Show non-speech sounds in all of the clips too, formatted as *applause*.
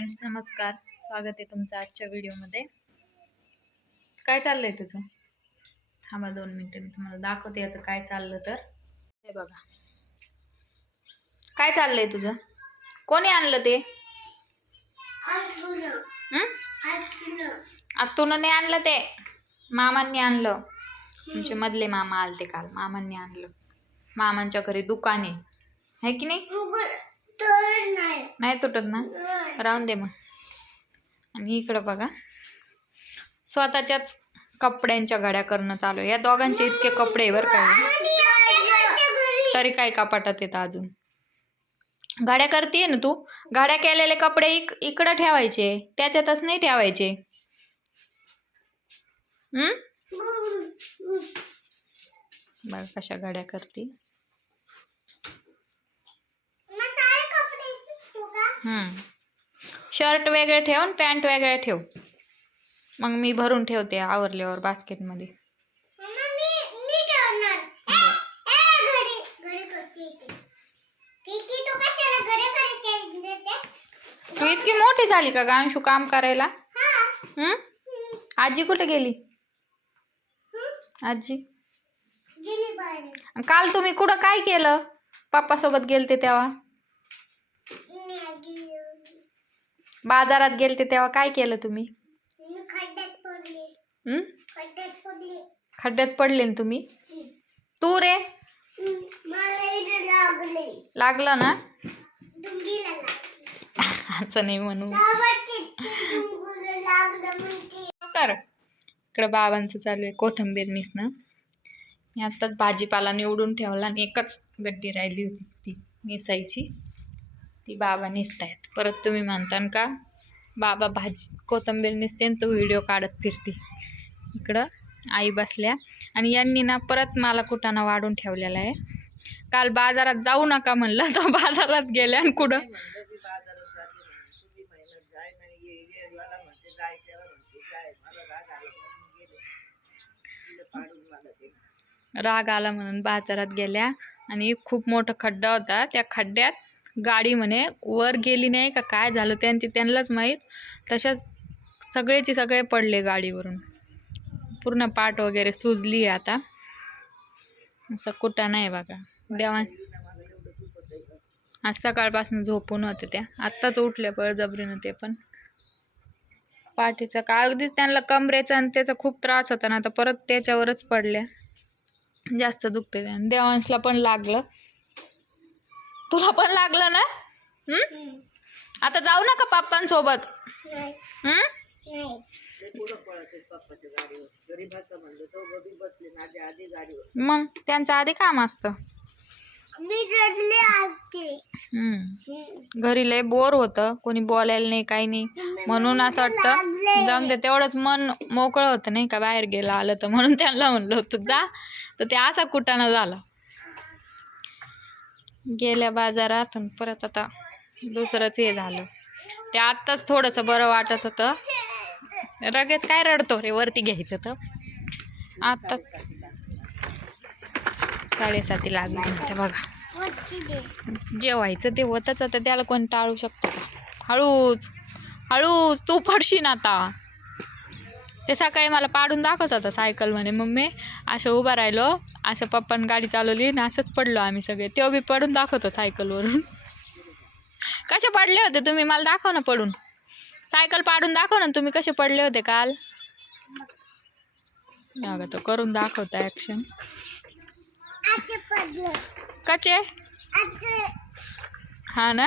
Friends नमस्कार. स्वागत आहे तुमचं आजच्या व्हिडिओमध्ये. काय चाललंय तुझं? थांबा दोन मिनटं मी तुम्हाला दाखवते याचं काय चाललं तर. हे बघा. काय चाललंय तुझं? कोणी आणलं ते? हं? नाही आणलं ते. मामांनी आणलं. तुमचे मधले मामा आलते काल. मामांनी आणलं. मामांच्या घरी दुकान आहे. की नाही? नाही तुटत ना? राहून दे मग. आणि इकडं बघा. स्वतःच्याच कपड्यांच्या गाड्या करणं चालू आहे. या दोघांचे इतके कपडे आहे बरं का. तरी काय कपाटात येतं अजून? गाड्या करते ना तू? गाड्या केलेले कपडे इक इकडं ठेवायचे. त्याच्यातच नाही ठेवायचे. बघ कशा गाड्या करते हम्म शर्ट वेगळे ठेव आणि पॅन्ट वेगळे ठेव. मग मी भरून ठेवते आवरल्यावर बास्केटमध्ये. तू इतकी मोठी झाली का गांशू काम करायला? हम्म? आजी कुठे गेली? आजी. काल तुम्ही कुठं काय केलं? पप्पासोबत गेलते तेव्हा. बाजारात गेलते तेव्हा काय केलं तुम्ही? खड्ड्यात पडले. ना तुम्ही? तू रे? लागलं. ना? असं नाही म्हणू. कर. इकडं बाबांचं चालू आहे कोथंबीर निसणं मी आत्ताच भाजीपाला निवडून ठेवला आणि एकच गड्डी राहिली होती ती निसायची. ती बाबा निसतायत. परत तुम्ही म्हणता ना का बाबा भाजी कोथंबीर निसते आणि तो व्हिडिओ काढत फिरते. इकडं आई बसल्या. आणि यांनी ना परत मला कुटाणा वाढून ठेवलेला आहे. काल बाजारात जाऊ नका म्हणलं तर *laughs* बाजारात गेल्या आणि कुठं? राग आला म्हणून बाजारात गेल्या. आणि खूप मोठा खड्डा होता. त्या खड्ड्यात गाडी म्हणे वर गेली नाही का काय झालं त्यांची त्यांनाच माहीत. तशाच सगळेचे सगळे पडले गाडीवरून. पूर्ण पाठ वगैरे सुजली आहे आता. असं कुठं नाही बघा. देवा आज सकाळपासून झोपून होते त्या. आत्ताच उठल्या बळजबरीनं ते पण. पाठीचा का अगदीच त्यांना कमरेचा आणि त्याचा खूप त्रास होता ना आता परत त्याच्यावरच पडल्या. जास्त दुखते त्यानं देवांशला पण लागलं. तुला पण लागलं ना? हम्म? आता जाऊ नका पप्पांसोबत. हम्म? मग त्यांचं आधी काम असतं. हम्म. घरी लय बोर होतं. कोणी बोलायला नाही काही नाही. म्हणून असं वाटतं जाऊन दे तेवढंच मन मोकळं होतं नाही का? बाहेर गेलं आलं तर म्हणून त्यांना म्हणलं होतं जा. तर ते असा कुटाणा झाला. गेल्या बाजारात आणि परत आता दुसरंच हे झालं. ते आत्ताच थोडंसं बरं वाटत होतं. लगेच काय रडतो रे वरती घ्यायचं तर. आत्ताच साडेसाती लागली म्हणते बघा. जेवायचं ते होतच आता त्याला कोण टाळू शकतं का? हळूच हळूच तू पडशील आता. ते सकाळी मला पाडून दाखवत होता सायकल म्हणे मम्मी असं उभं राहिलो असं पप्पान गाडी चालवली आणि असंच पडलो आम्ही सगळे. तेव्हा बी पडून दाखवतो सायकलवरून. कसे पडले होते तुम्ही? मला दाखव ना पडून. सायकल पाडून दाखव ना तुम्ही कसे पडले होते काल? बघा तो करून दाखवता ॲक्शन कचे हा ना?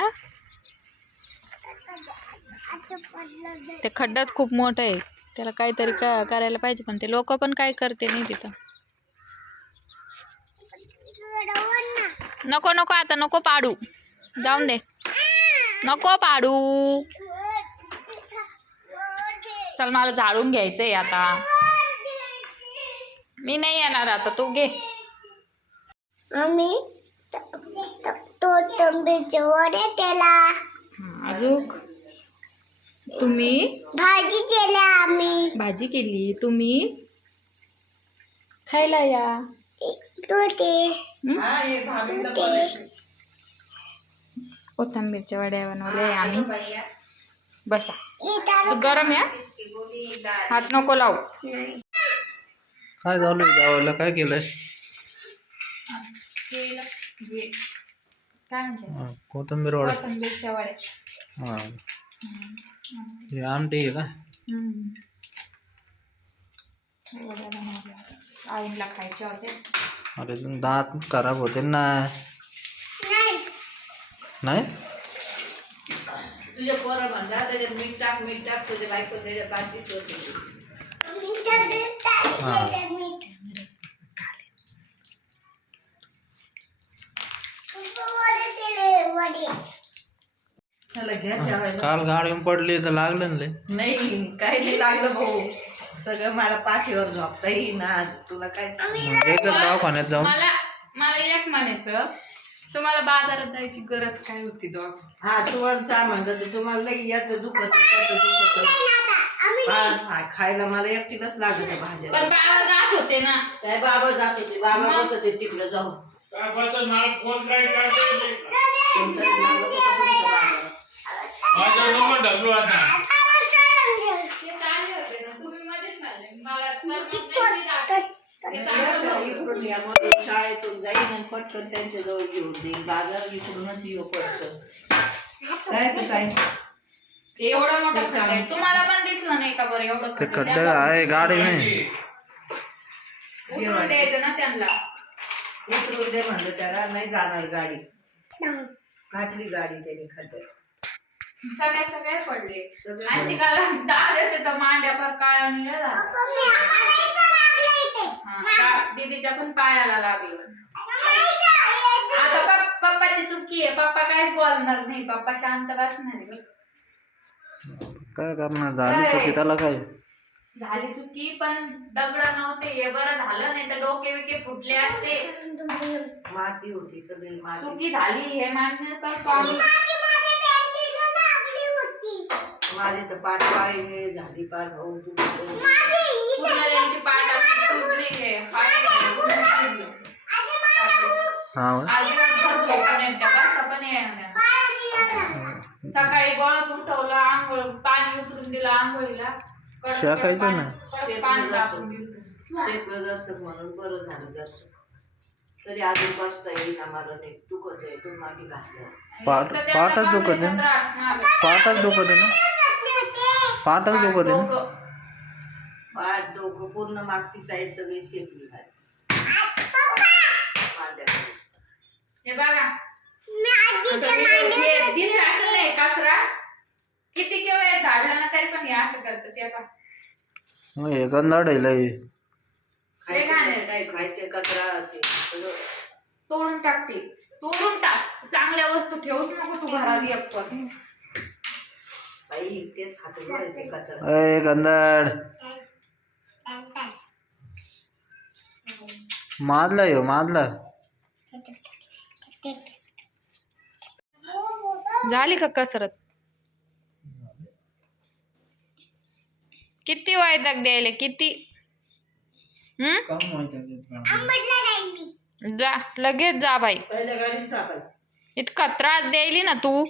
ते खड्डाच खूप मोठं आहे. त्याला काहीतरी का करायला पाहिजे पण ते लोक पण काय करते नाही तिथं. नको नको आता नको पाडू. जाऊन दे. नको पाडू. चल मला झाडून घ्यायचंय आता. मी नाही येणार आता तू घे. केला. अजून? तुम्ही? भाजी केल्या. आम्ही भाजी केली. तुम्ही? खायला या. हं? कोथिंबीरच्या वड्या बनवल्या आम्ही. बसा. गरम आहे हात नको लावू. काय आहे गावाला? काय केलंय? केलं कोथिंबीर वडा. कोथिंबीरच्या वड्या. आमटी आहे का. आईला अरे तुम दात खराब होते ना. नाही. नाही? तुझे पोरं म्हणतात त्याच्यात मीठ टाक मीठ टाक तुझ्या बायको त्याच्यात भाजीच होते. मी तर दूध हा. टाकते मीठ वडे केले वडे चला घ्या जेवायला. काल गाडी पडली तर लागलं ना लय. नाही काही नाही लागलं भाऊ. सगळं मला पाठीवर झोपता येईना. आज तुला काय सांगू? दवाखान्यात जाऊन मला मला एक म्हणायचं. तुम्हाला बाजारात जायची गरज काय होती दो हा तुम्हाला काय म्हणलं तर तुम्हाला लई याचं दुखत त्याचं दुखत. हा, हा, खायला मला एकटीलाच लागत आहे भाज्या. पण गावात जात होते ना. काय बाबा जात होते? बाबा मग? बसत होते तिकडे जाऊन. काय बसल मला फोन काय करता येते. माझा नंबर ढकलू आता ते चालले होते ना तुम्ही मध्येच म्हणले मला करमत नाही, मी जाते. ते चांगलं इकडून या मग शाळेतून जाईन आणि पटकन त्यांच्या जवळ घेऊन देईन. बाजार इकडूनच येऊ पटकन काय तर काय? ते एवढं मोठं खड्डा आहे. तुम्हाला पण दिसलं नाही का बरं एवढं ते खड्डा? खड्डा आहे गाडी नाही. उतरून द्यायचं ना त्यांना. इकडून दे म्हणलं त्याला नाही जाणार गाडी. घातली गाडी त्यांनी खड्ड्यात सगळे सगळे पडले. सगळे आणि काल दादाच्या तर मांड्या फार काळ्या का- दीदीच्या पण पायाला लागलं. आता पप- पप्पाची चुकी आहे. पप्पा काहीच बोलणार नाही. पप्पा शांत बसणार आहे. काय करणार? झाली चुकी त्याला काय? झाली चुकी पण दगड नव्हते. हे बरं झालं नाही तर डोके विके फुटले असते. माती होती सगळी माती. चुकी झाली हे मान्य करतो आम्ही. माझी तर पाठ पाळी झाली पार भाऊ तू पूर्ण त्यांची पाठ हा. सकाळी गळत उठवलं आंघोळ पाणी उतरून दिलं आंघोळीला. शेकायचं दर्शक म्हणून बरं झालं दर्शक तरी अजून बसता येईल आम्हाला नाही दुखत आहे तू मागे घातलं पाठ तर त्याला पाठच दुखत आहे. पाठच दुखत आहे ना? पाठच दुखत आहे ना. पाठ डोकं पूर्ण मागची साईड सगळी शेकली आहे. हे बघा. कचरा. किती केव्हा झाडलं ना तरी पण हे असं करतं ते. मग हे गंधाड. खायचे सगळं. तोडून टाकते. तोडून टाक. चांगल्या वस्तू ठेवूच नको तू घरात एक पण. बाई तेच खातो कचरा. गंधाड. मादला यो मादला. झाली का कसरत? किती वायदाक द्यायला किती? हम्म जा लगेच जा बाई. इतका त्रास द्यायली ना तू.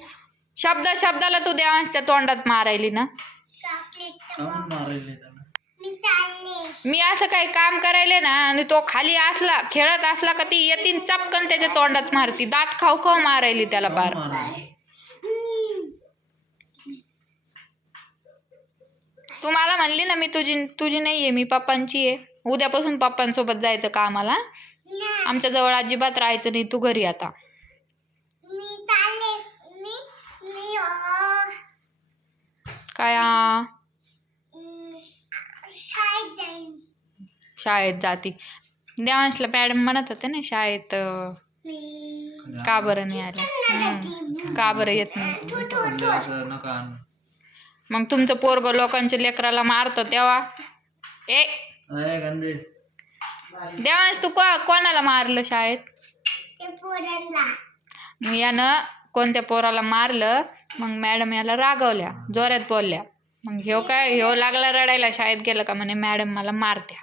शब्द शब्दाला तू देवांच्या तोंडात मारायली ना. मी असं काही काम करायले ना आणि तो खाली असला खेळत असला का ती येतीन चपकन त्याच्या तोंडात मारती. दात खाऊ खाऊ मारायली त्याला बार तू मला म्हणली ना मी तुझी तुझी नाही आहे मी पप्पांची आहे. उद्यापासून पप्पांसोबत जायचं कामाला आमच्या जवळ अजिबात राहायचं नाही तू घरी आता. मी चालले. मी मी अं, काय आ, अं, शाळेत जाईन शाळेत जाती. देवांशला मॅडम म्हणत होते ना शाळेत का बरं नाही आल्या का बरं येत नाही? मग तुमचं पोरग लोकांच्या लेकराला मारतं तेव्हा? ए देवांश तू को कोणाला मारलं शाळेत? मग यानं कोणत्या पोराला मारलं मग मॅडम याला रागवल्या जोरात बोलल्या. मग ह्यो काय ह्यो लागला रडायला शाळेत गेलं का म्हणे मॅडम मला मारत्या.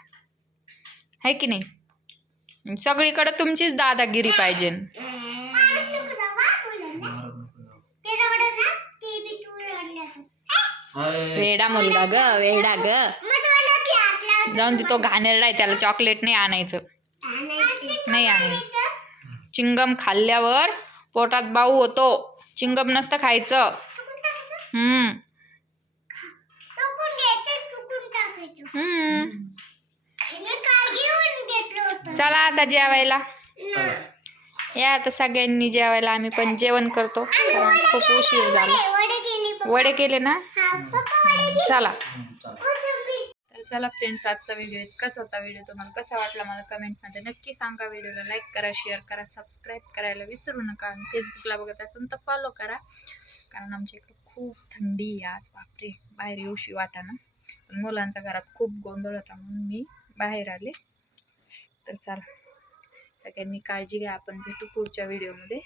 आहे की नाही? सगळीकडे तुमचीच दादागिरी पाहिजे. हा. वेडा मुलगा ग वेडा ग. जाऊन तो घाणेरडा आहे त्याला चॉकलेट नाही आणायचं. आणायचं. नाही आणायचं. चिंगम खाल्ल्यावर पोटात बाऊ होतो. चिंगम नसतं खायचं. हम्म टोकून घ्यायचं, टोकून टाकायचं. हम्म मी काल घेऊन घेतलं होतं. चला आता जेवायला. या आता सगळ्यांनी जेवायला आम्ही पण जेवण करतो. खूप उशीर झाला. वडे- केले ना. चला. तर चला फ्रेंड्स आजचा व्हिडिओ इतकाच होता. व्हिडिओ तुम्हाला कसा वाटला मला कमेंटमध्ये नक्की सांगा. व्हिडिओला लाईक करा शेअर करा सबस्क्राईब करायला विसरू नका. आणि फेसबुकला बघत असेल तर फॉलो करा. कारण आमच्या इकडे खूप थंडी आहे आज. बापरे. बाहेर येऊशी वाटाणा. पण मुलांचा घरात खूप गोंधळ होता म्हणून मी बाहेर आले. तर चला सगळ्यांनी काळजी घ्या. आपण भेटू पुढच्या व्हिडिओमध्ये